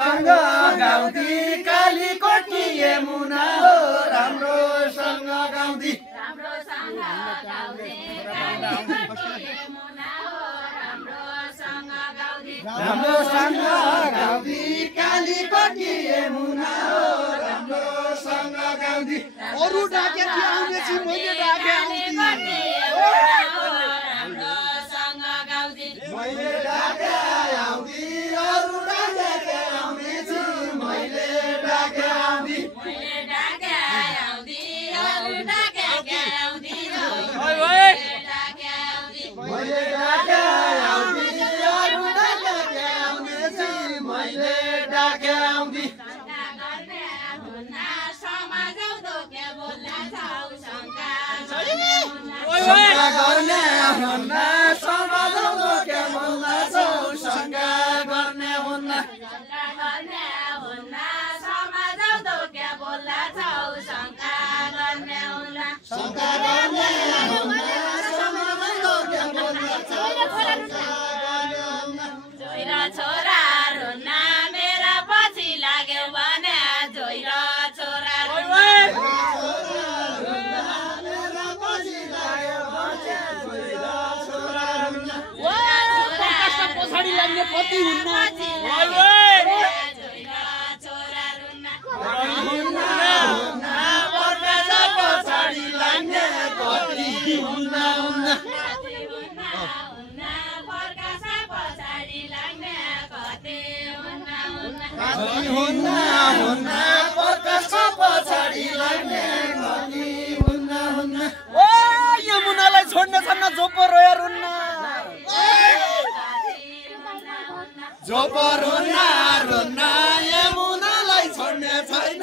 सँग गाउँदी कालीकोटी यमुना हो राम्रोसँग गाउँदी राम्रोसँग गाउँदी कालीकोटी यमुना हो राम्रोसँग गाउँदी अरु डाके कि आउने छि मैले डाके मैले डाके आउँदी अरु डाके आउने छु मैले डाके आउँदी मैले डाके आउँदी अरु डाके आउँदी मैले डाके आउँदी मैले डाके आउने छु मैले डाके आउँदी शंका गर्ने हुन्न समाजको के बोल्ला छौ शंका गर्ने हुन्न समाजको के बोल्ला छौ शंका गर्ने हुन्न शंका गर्ने हुन्न समाजको के बोल्ला छौ जोइरा छोरा रुन्न मेरा पछि लाग्यो भने जोइरा छोरा पछाडी लाग्ने पति हुन्न पछाडी लाग्ने पति हुन्न हुन्न प्रकाश पछाडी लाग्ने कति हुन्न ओ यमुनालाई छोड्ने छन् जो रोया रुन्न जो रुन्न रुन्न यमुनालाई छोड्ने छैन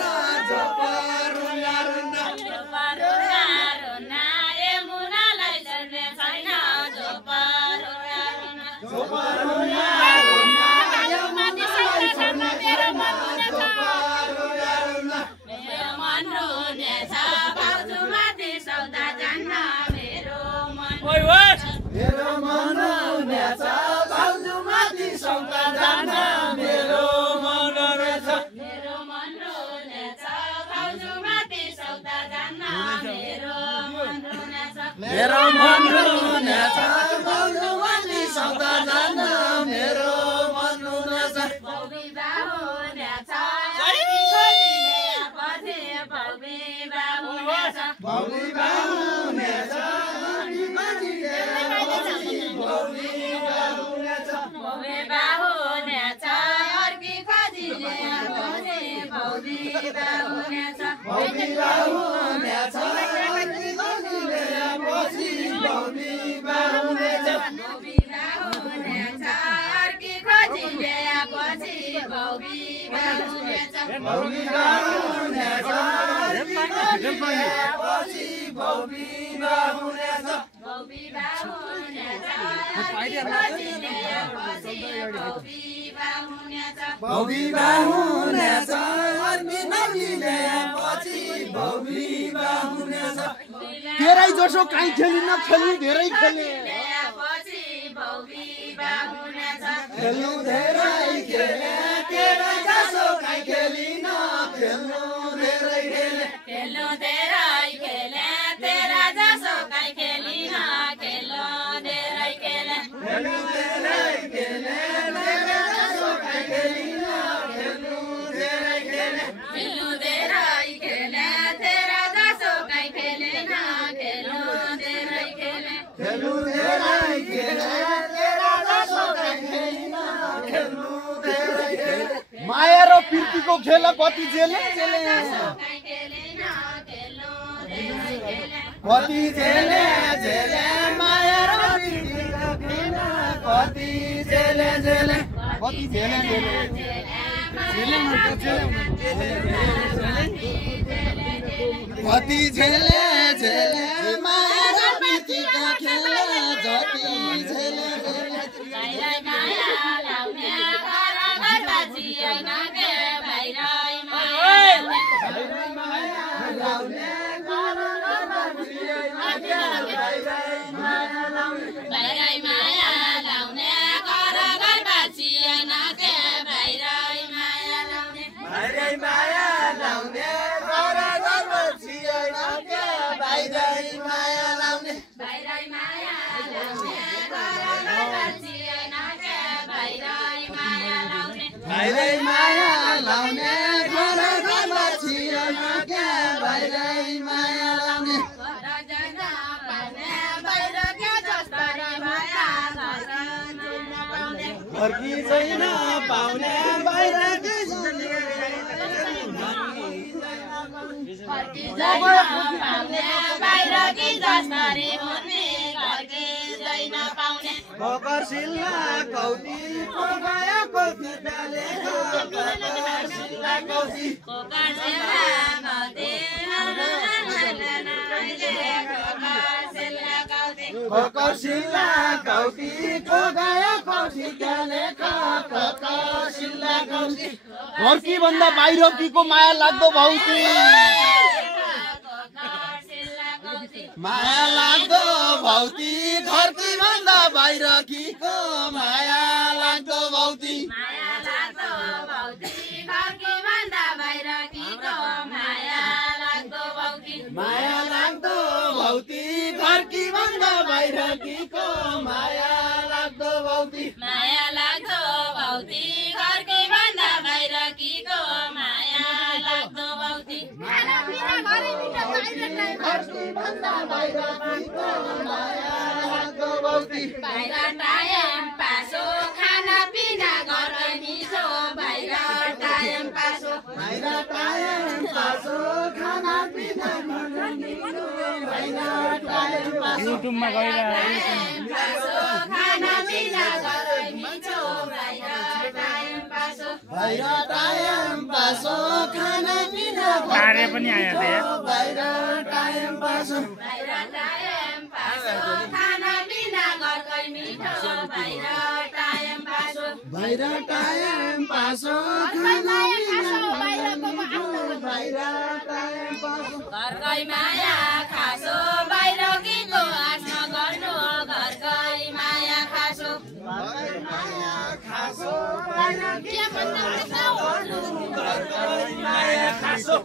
जो रुन्न रुन्न यमुनालाई छोड्ने छैन जो मेरो मन हुनेछ भाउजूमाथि सौदा जान्न मेरो मन रहेछ मेरो मन हुनेछ भाउजूमाथि सौदा जान्न मेरो मन हुनेछ मेरो मन हुनेछ भाउजूमाथि सौदा जान्न मेरो मन हुनेछ भौविवाह हुनेछ भौविवाह हुनेछ धेरै जसो काहीँ खेलिन खेल्नु धेरै खेले खेल्नु धेरै खेले तेरै जसो काहीँ खेलिन खेल्नु धेरै खेले खेल्नु धेरै खेले तेरा जसो काहीँ खेलिन खेल्नु धेरै खेले खेल्नु धेरै खेले तेरा जसो काहीँ खेलिन खेल्नु धेरै खेले खेल्नु धेरै खेले तेरा जसो काहीँ खेलिन खेल्नु धेरै खेले खेल्नु धेरै खेले तेरा जसो काहीँ खेलिन खेल्नु धेरै खेले माया र प्रीतिको खेल कति जेले जेले कति जेले जेले माया र प्रीतिको खेल कति जेले जेले कति जेले जेले कति झेले झेले माया र प्रीतिको खेल जति झेले माया लाउने घरबाजी हैन के भाइराई माया लाउने घरबाजी हैन के भाइराई माया लाउने भाइराई माया लाउने घरबाजी हैन के भाइराई माया भाइरै माया लाउने घर घरमा छिएन क्या भाइरै माया लाउने फर्की छैन पाउने बाहिर कोकर सिल्ला कौती कोगाया कौती डाले कोकर सिल्ला कौती कोकर सिल्ला कौती कोगाया कौती डाले कोकर सिल्ला कौती घरकी भन्दा बाहिरकीको माया लाग्दो भौती माया लाग्दो भौती घरकी भन्दा बाहिरकीको माया लाग्दो भौती माया लाग्दो भौती घरकी भन्दा बाहिरकीको माया लाग्दो भौती माया लाग्दो भौती घरकी भन्दा बाहिरकीको माया लाग्दो भौती घरकी भन्दा बाहिरकीको माया लाग्दो भौती बाहिर टाइम पासो खाना पिना घरकै मिठो बाहिर टाइम पासो बाहिर टाइम पासो खाना पिना घरकै मिठो बाहिर टाइम पासो युट्युबमा गएर खाना पिना घरकै मिठो बाहिर टाइम पासो बाहिर टाइम पासो खाना पिना तारे पनि आयो त्यहाँ बाहिर टाइम पासो बाहिर टाइम पासो खाना पिना घरकै मिठो बाहिर टाइम पासो बाहिर टाइम पासो खाना पिना बाहिर टाइम पासो घरकै माया खासो बाहिर किको आश नगर्नु घरकै माया खासो माया खासो बाहिर के भन्नु घरकै माया खासो